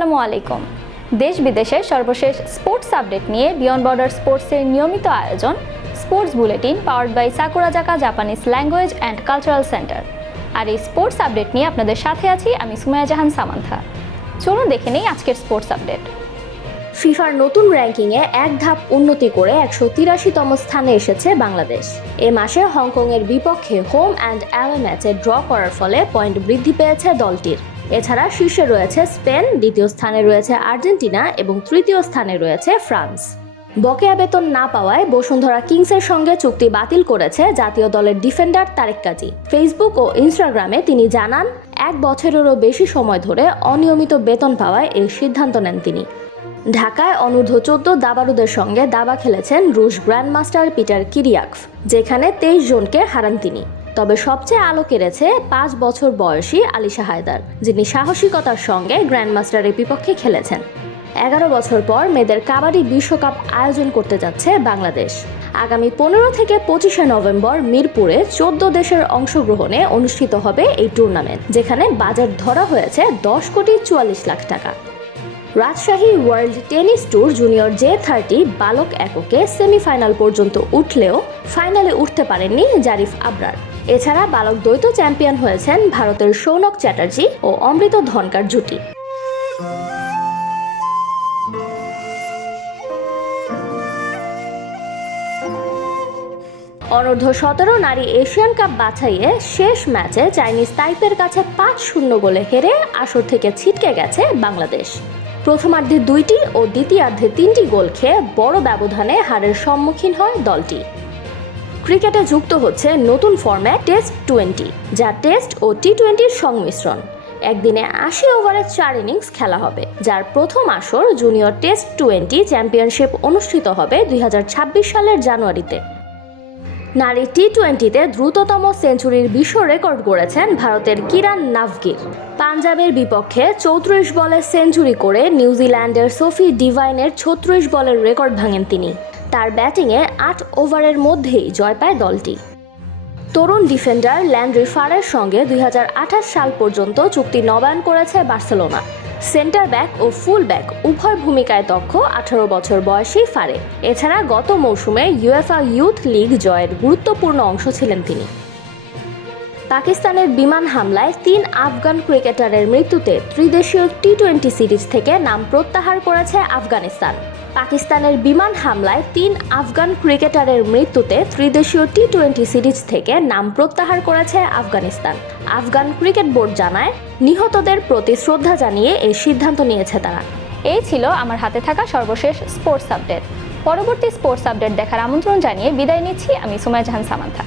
আসসালামু আলাইকুম। দেশ বিদেশের সর্বশেষ স্পোর্টস আপডেট নিয়ে বিয়ন্ড বর্ডার স্পোর্টসের নিয়মিত আয়োজন, sports bulletin powered by Sakurazaka Japanese language and cultural centre আর এই স্পোর্টস আপডেট নিয়ে আপনাদের সাথে আছি আমি সুমায়া জাহান সামান্থা। চলুন দেখে নেই আজকের স্পোর্টস আপডেট। ফিফার নতুন র্যাঙ্কিংয়ে এক ধাপ উন্নতি করে একশো তিরাশিতম স্থানে এসেছে বাংলাদেশ। এ মাসে হংকংয়ের বিপক্ষে হোম অ্যান্ড অ্যাওয়ে ম্যাচে ড্র করার ফলে পয়েন্ট বৃদ্ধি পেয়েছে দলটির। এছাড়া শীর্ষে রয়েছে স্পেন, দ্বিতীয় স্থানে রয়েছে আর্জেন্টিনা এবং তৃতীয় স্থানে রয়েছে ফ্রান্স। বকেয়া বেতন না পাওয়ায় বসুন্ধরা কিংসের সঙ্গে চুক্তি বাতিল করেছে জাতীয় দলের ডিফেন্ডার তারেক কাজী। ফেসবুক ও ইনস্টাগ্রামে তিনি জানান, এক বছরেরও বেশি সময় ধরে অনিয়মিত বেতন পাওয়ায় এই সিদ্ধান্ত নেন তিনি। ঢাকায় অনূর্ধ্ব চোদ্দ দাবারুদের সঙ্গে দাবা খেলেছেন রুশ গ্র্যান্ডমাস্টার পিটার কিরিয়াকভ যেখানে তেইশ জনকে হারান তিনি। তবে সবচেয়ে আলো কেড়েছে পাঁচ বছর বয়সী আলিশা হায়দার, যিনি সাহসিকতার সঙ্গে গ্র্যান্ডমাস্টারের বিপক্ষে খেলেছেন। এগারো বছর পর মেয়েদের কাবাডি বিশ্বকাপ আয়োজন করতে যাচ্ছে বাংলাদেশ। আগামী পনেরো থেকে পঁচিশে নভেম্বর মিরপুরে চোদ্দ দেশের অংশগ্রহণে অনুষ্ঠিত হবে এই টুর্নামেন্ট, যেখানে বাজেট ধরা হয়েছে দশ কোটি চুয়াল্লিশ লাখ টাকা। Rajshahi world tennis tour junior J thirty বালক এককে সেমিফাইনাল পর্যন্ত উঠলেও ফাইনালে উঠতে পারেননি জারিফ আবরার। এছাড়া বালক দ্বৈত চ্যাম্পিয়ন হয়েছেন ভারতের সৌনক চ্যাটার্জি ও অমৃত ধনকার জুটি। অনূর্ধ্ব সতেরো নারী এশিয়ান কাপ বাছাইয়ে শেষ ম্যাচে চাইনিজ তাইপের কাছে পাঁচ শূন্য গোলে হেরে আসর থেকে ছিটকে গেছে বাংলাদেশ। প্রথমার্ধে দুইটি ও দ্বিতীয়ার্ধে তিনটি গোল খেয়ে বড় ব্যবধানে হারের সম্মুখীন হয় দলটি। ক্রিকেটে যুক্ত হচ্ছে নতুন ফরম্যাট টেস্ট টোয়েন্টি যা টেস্ট ও টি টোয়েন্টির সংমিশ্রণ। একদিনে আশি ওভারের চার ইনিংস খেলা হবে, যার প্রথম আসর জুনিয়র টেস্ট টোয়েন্টি চ্যাম্পিয়নশিপ অনুষ্ঠিত হবে দু হাজার ছাব্বিশ সালের জানুয়ারিতে। নারী টি টোয়েন্টিতে দ্রুততম সেঞ্চুরির বিশ্ব রেকর্ড গড়েছেন ভারতের কিরান নাভগির। পাঞ্জাবের বিপক্ষে চৌত্রিশ বলে সেঞ্চুরি করে নিউজিল্যান্ডের সোফি ডিভাইনের ছত্রিশ বলের রেকর্ড ভাঙেন তিনি। তার ব্যাটিংয়ে আট ওভারের মধ্যেই জয় পায় দলটি। তরুণ ডিফেন্ডার ল্যান্ড্রি ফারের সঙ্গে দুই হাজার আঠাশ সাল পর্যন্ত চুক্তি নবায়ন করেছে বার্সেলোনা। সেন্টার ব্যাক ও ফুল ব্যাক উভয় ভূমিকায় দক্ষ আঠারো বছর বয়সী ফারে। এছাড়া গত মৌসুমে ইউএফআ ইউথ লিগ জয়ের গুরুত্বপূর্ণ অংশ ছিলেন তিনি। পাকিস্তানের বিমান হামলায় তিন আফগান ক্রিকেটারের মৃত্যুতে ত্রিদেশীয় টি টোয়েন্টি সিরিজ থেকে নাম প্রত্যাহার করেছে আফগানিস্তান। পাকিস্তানের বিমান হামলায় তিন আফগান ক্রিকেটারের মৃত্যুতে ত্রিদেশীয় টি টোয়েন্টি সিরিজ থেকে নাম প্রত্যাহার করেছে আফগানিস্তান। আফগান ক্রিকেট বোর্ড জানায়, নিহতদের প্রতি শ্রদ্ধা জানিয়ে এই সিদ্ধান্ত নিয়েছে তারা। এই ছিল আমার হাতে থাকা সর্বশেষ স্পোর্টস আপডেট। পরবর্তী স্পোর্টস আপডেট দেখার আমন্ত্রণ জানিয়ে বিদায় নিচ্ছি। আমি সুমায়া জাহান সামান্থা।